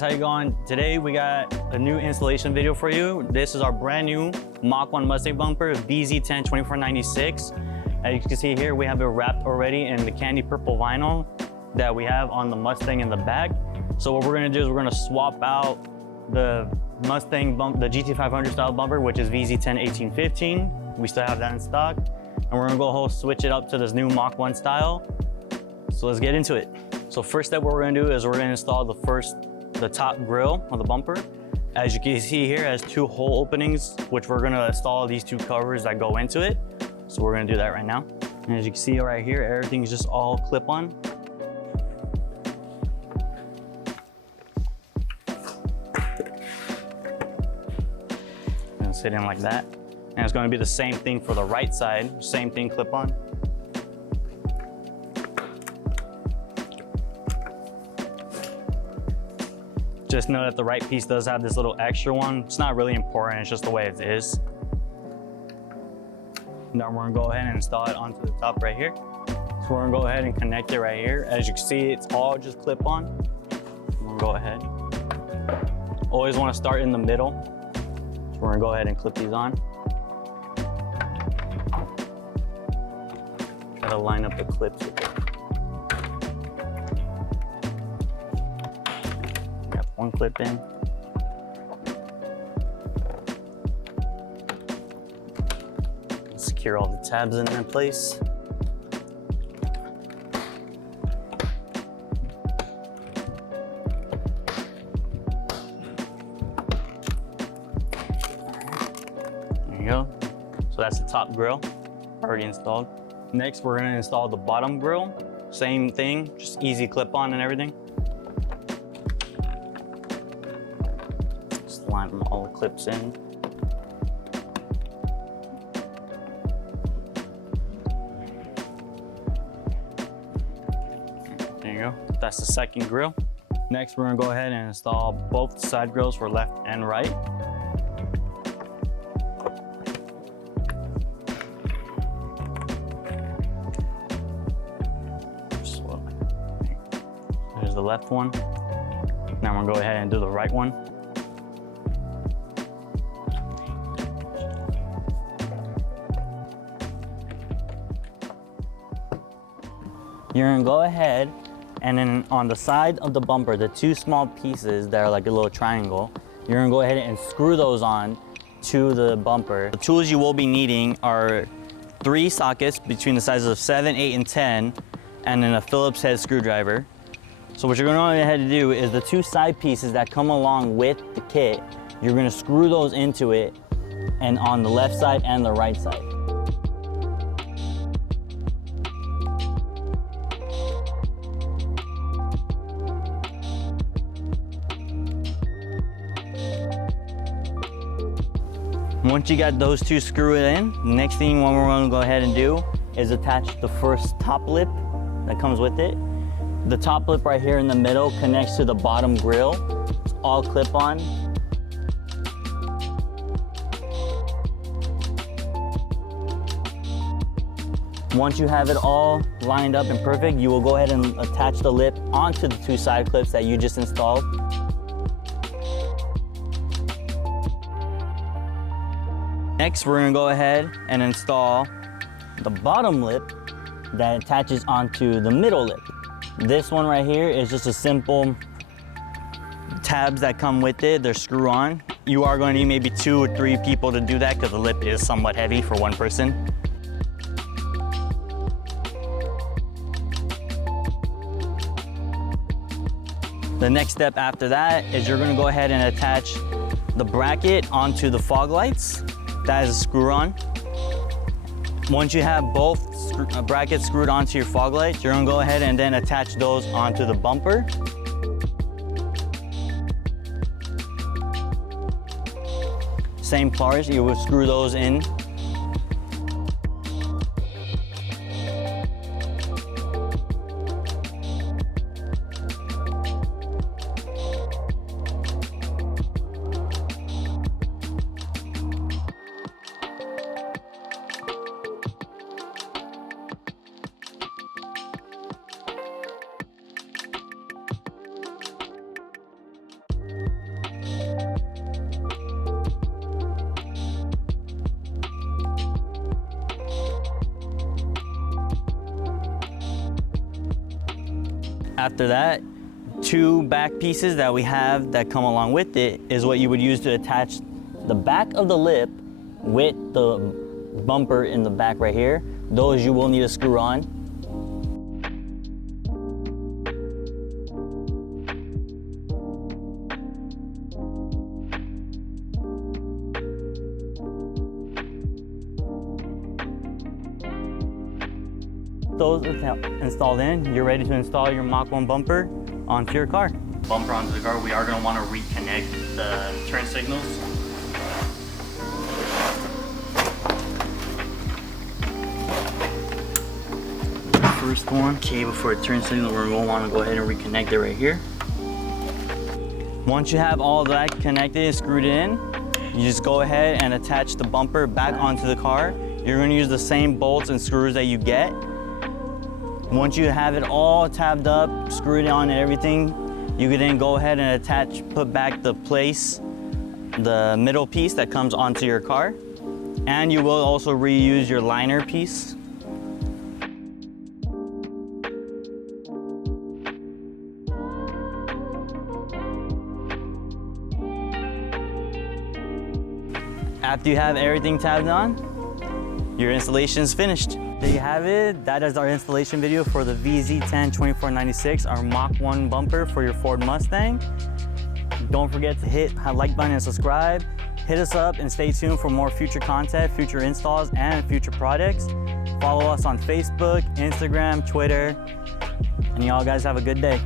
guys, how you going? Today we got a new installation video for you. This is our brand new Mach 1 Mustang bumper, BZ10 2496. As you can see here, we have it wrapped already in the candy purple vinyl that we have on the Mustang in the back. So what we're gonna do is we're gonna swap out the Mustang the GT500 style bumper, which is VZ10 1815. We still have that in stock. And we're gonna go ahead and switch it up to this new Mach 1 style. So let's get into it. So first step, what we're gonna do is we're gonna install the top grille of the bumper. As you can see here, it has two hole openings, which we're gonna install these two covers that go into it. So we're gonna do that right now. And as you can see right here, everything's just all clip on. And sit in like that. And it's gonna be the same thing for the right side, same thing, clip on. Just know that the right piece does have this little extra one. It's not really important, it's just the way it is. Now we're gonna go ahead and install it onto the top right here. So we're gonna go ahead and connect it right here. As you can see, it's all just clip on. We're gonna go ahead. Always wanna start in the middle. So we're gonna go ahead and clip these on. Try to line up the clips with it. One clip in. Secure all the tabs in their place. There you go. So that's the top grille, already installed. Next, we're gonna install the bottom grille. Same thing, just easy clip on and everything. Line all the clips in. There you go. That's the second grille. Next, we're gonna go ahead and install both side grills for left and right. There's the left one. Now we're gonna go ahead and do the right one. You're gonna go ahead and then on the side of the bumper, the two small pieces that are like a little triangle, you're gonna go ahead and screw those on to the bumper. The tools you will be needing are 3 sockets between the sizes of 7, 8, and 10, and then a Phillips head screwdriver. So what you're gonna go ahead and do is the 2 side pieces that come along with the kit, you're gonna screw those into it, and on the left side and the right side. Once you got those 2 screwed in, the next thing what we're going to go ahead and do is attach the first top lip that comes with it. The top lip right here in the middle connects to the bottom grille. It's all clip on. Once you have it all lined up and perfect, you will go ahead and attach the lip onto the 2 side clips that you just installed. Next, we're gonna go ahead and install the bottom lip that attaches onto the middle lip. This one right here is just a simple tabs that come with it. They're screw on. You are going to need maybe 2 or 3 people to do that because the lip is somewhat heavy for one person. The next step after that is you're gonna go ahead and attach the bracket onto the fog lights. That is a screw on. Once you have both brackets screwed onto your fog lights, you're gonna go ahead and then attach those onto the bumper. Same parts, you will screw those in. After that, 2 back pieces that we have that come along with it is what you would use to attach the back of the lip with the bumper in the back right here. Those you will need to screw on. Those installed in, you're ready to install your Mach 1 bumper onto your car. Bumper onto the car, we are going to want to reconnect the turn signals. First one, cable for a turn signal, we're going to want to go ahead and reconnect it right here. Once you have all that connected and screwed in, you just go ahead and attach the bumper back onto the car. You're going to use the same bolts and screws that you get. Once you have it all tabbed up, screwed on and everything, you can then go ahead and attach, put back the middle piece that comes onto your car. And you will also reuse your liner piece. After you have everything tabbed on, your installation is finished. There you have it. That is our installation video for the VZ10 2496, our Mach 1 bumper for your Ford Mustang. Don't forget to hit that like button and subscribe. Hit us up and stay tuned for more future content, future installs, and future products. Follow us on Facebook, Instagram, Twitter, and y'all guys have a good day.